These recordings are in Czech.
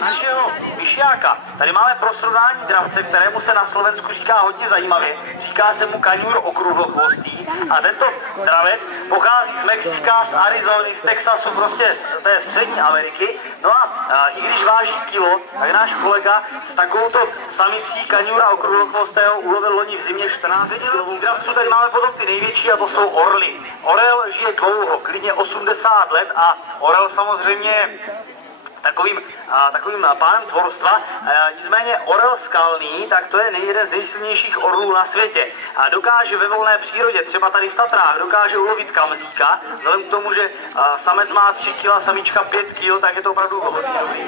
Našeho Vyšňáka. Tady máme pro srovnání dravce, kterému se na Slovensku říká hodně zajímavě. Říká se mu kaňur okruhlochvostý. A tento dravec pochází z Mexika, z Arizony, z Texasu, prostě z té střední Ameriky. No a i když váží kilo, tak náš kolega s takovouto samicí kaňura okruhlochvostého ulovil loni v zimě 14 kilových dravců. Tady máme potom ty největší a to jsou orly. Orel žije dlouho, klidně 80 let a orel samozřejmě takovým pánem tvorstva. Nicméně orel skalný, tak to je jeden z nejsilnějších orlů na světě. A dokáže ve volné přírodě, třeba tady v Tatrách, dokáže ulovit kamzíka. Vzhledem k tomu, že samec má 3 kg, samička 5 kg, tak je to opravdu hodně dobrý.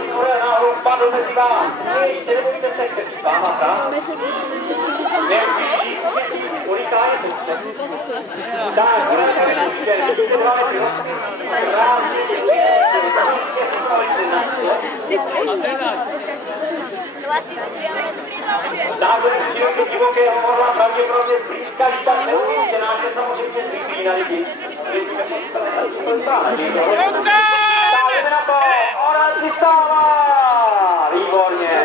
Záběr přírodě divokého orla pravděpodobně zblízka lítat neumí, že náš je samozřejmě zvyklý na lidi. Dáme na to, orel přistává! Výborně!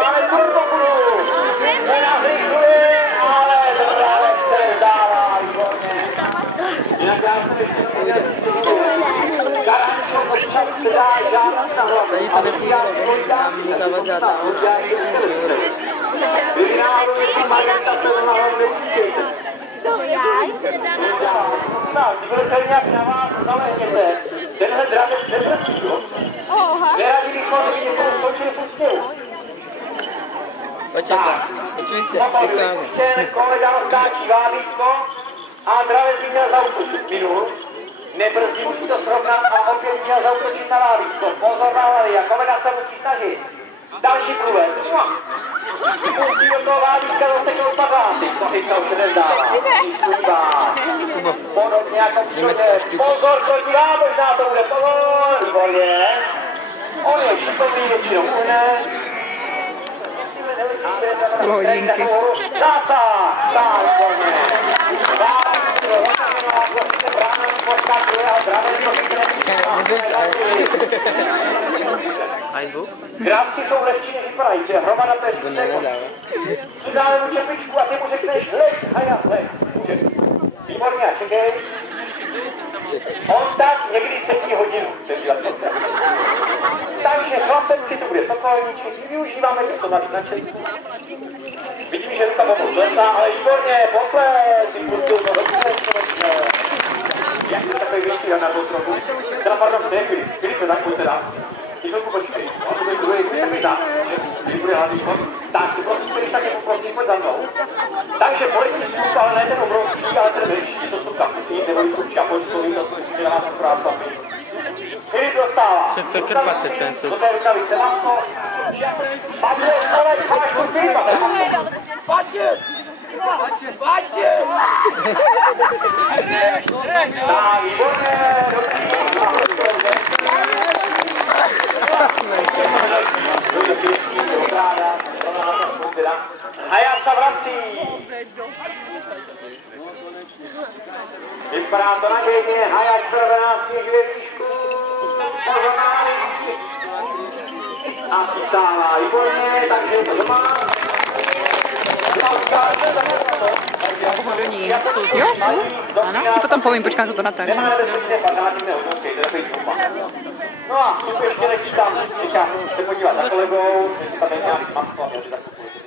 Máme turbokulu, se nás rychluje, ale ten dávek se vzdává, výborně. Jinak já jsem ještě garančnou občas se dá žádat na hlavu. Tady to nepůjde, tam zavazat. Vyvinává Margarita se na hlavu neusítějte. Prosím vás, když budete nějak na vás zalehněte, tenhle dravec nebrzdí, jo? Neradi bychom někomu skočili v ústěvu. Kolega roztáčí vábítko a dravec by měl zaútočit. Minul, nebrzdí, musí to srovnat a opět měl zaútočit na vábítko. Pozor na hlavy a kolega se musí snažit. Další průlet. Musí do toho vábítka zaseknout pařáty. To už se nezdává. Podobně jako přírodě. Pozor, proti vám, možná to bude. Pozor, výborně. On je šikovný, většinouune. Hodinky. Zásah! Tak, výborně. Dravci jsou lehčí, než vypadají, že hromada peří. Přidáme mu čepičku a ty mu řekneš, hej, může. Výborně, čekej. On tak někdy sedí hodinu. Takže chlapec si to bude sokolníček, my využíváme těchto malých značenků. Vidím, že ruka pomoc klesá, ale výborně, pokles, si pustil to hodně. Jak to takový vystříhat na to trochu? Teda pardon, to je Filip, tak pojďte dát. I chvilku počkej, on to bude druhý, když takový dát, že když bude hlavní chod. Tak, prosím, když tak prosím, pojď za mnou. Takže policistů, ale ne ten obrovský, ale ten menší, to jsou kapci, nebo jsou čapočkový, to musíte na vás akorát papír. Filip dostává. Do té rukavice maso. Patřeš, ale máš tu Filipa, ten maso. Patřeš! Tak, výborně, Haja se vrací. Vypadá to nadějně, Haja červená snižuje výšku. A přistává výborně, takže je to doma. Jo, jsou. Ano, ti potom povím, počkám, to natáčím. No a super ještě letí tam, někam se podívat za kolegou, jestli tam je nějaký masko a měl by takovou.